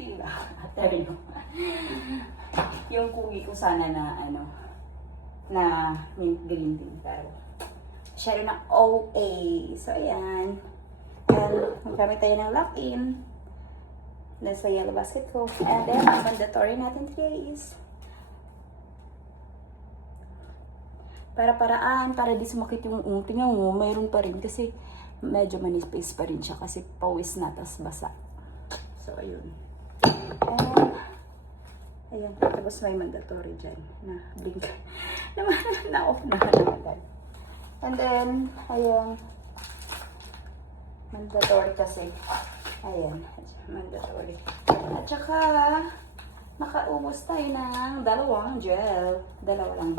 Green tea ba? Aterno. Yung kugi ko sana na na mint green tea. Pero, masyado na OA. So, ayan. Magkamit tayo ng lock-in. Nasa yellow basket ko. And then, ang mandatory natin today is para di sumakit yung tingnan mo, mayroon pa rin kasi medyo manipis pa rin siya kasi pawis na, tas basa. So, ayun. And, ayan. Tapos may mandatory dyan na blink. Na-off na agad. And then, ayan. Mandatory kasi. Ayan. Mandatory. At saka, nakaubos tayo ng dalawang gel. Dalawa lang.